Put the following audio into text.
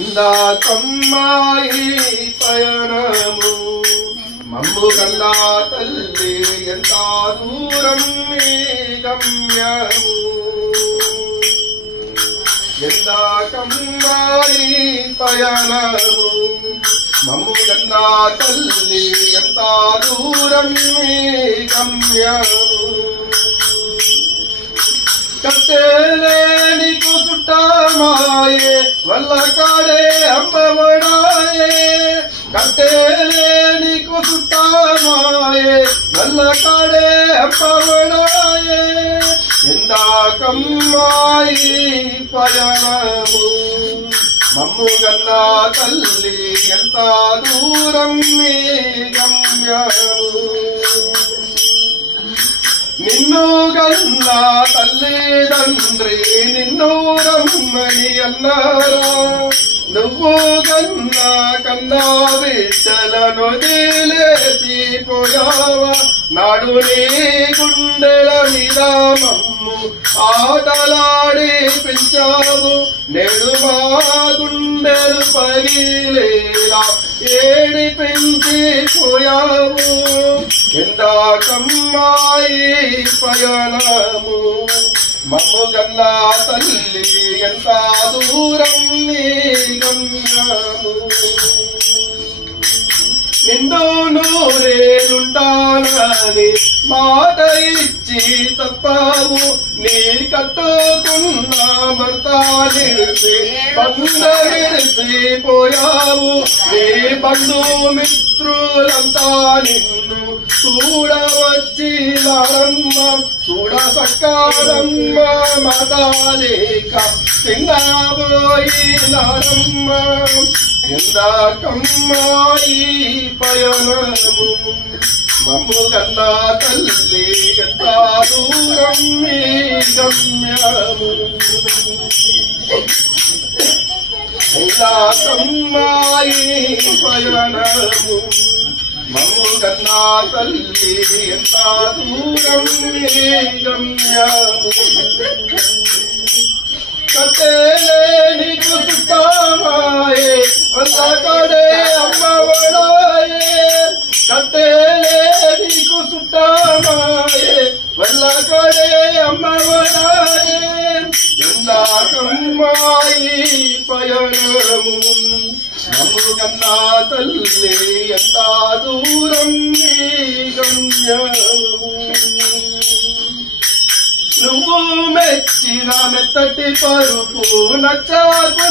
ఇందాకమ్మాయి పయనము మమ్ము కన్నా తల్లి ఎంత దూరం మీ గమ్యము ఇందాకమ్మాయి పయనము మమ్ము కన్నా తల్లి ఎంత దూరం మీ గమ్యము కట్టేలేని కుసుట్టమాయే వల్ల కాడే అమ్మవడాయే కట్టేలేని కుసుట్టమాయే వల్ల కాడే అమ్మవడాయే ఎందాకమ్మాయి పయనము మమ్ము గన్నా తల్లి ఎంత దూరం మీ గమ్యము నిన్ను గన్నా తల్లిదండ్రి నిన్ను రమ్మని అన్నారా నువ్వు గన్నా కన్నా బిడ్డలను వదిలేసి పోయావా నాడు నీ గుండెల మీద మమ్ము ఆటలాడి పెంచావు నేడు మా గుండెలు పగిలేలా ఏడి పెంచి పోయావు ఎందాకమ్మాయి పయనము మమ్ము గన్నా తల్లి ఎంత దూరం నీ గమ్యము నిండు నూరేలుంటానని మాట ఇచ్చి తప్పావు నీ కట్టుకున్న భర్త నిలిపి బంధ పోయావు నీ బంధుమిత్రులంతా నిన్ను చూడవచ్చినారమ్మ చూడ సక్కారమ్మ మాతాలేక తిన్నాబోయినారమ్మ ఎందాకమ్మాయి పయనము మమ్ము గన్నా తల్లి ఎంత దూరం మీ గమ్యము ఎందాకమ్మాయి పయనము మమ్ము గన్నా తల్లి ఎంత దూరం మీ గమ్యము కట్టేలేని కుసుట్టమాయే వల్ల కాడే అమ్మవడాయే కట్టేలేని కుసుట్టమాయే వల్ల కాడే అమ్మవడాయే ఎందాకమ్మాయి పయనము మమ్ము కన్నా తల్లి ఎంత దూరం మీ గమ్యము నువ్వు మెచ్చిన మెత్తటి పరుపు నచ్చకు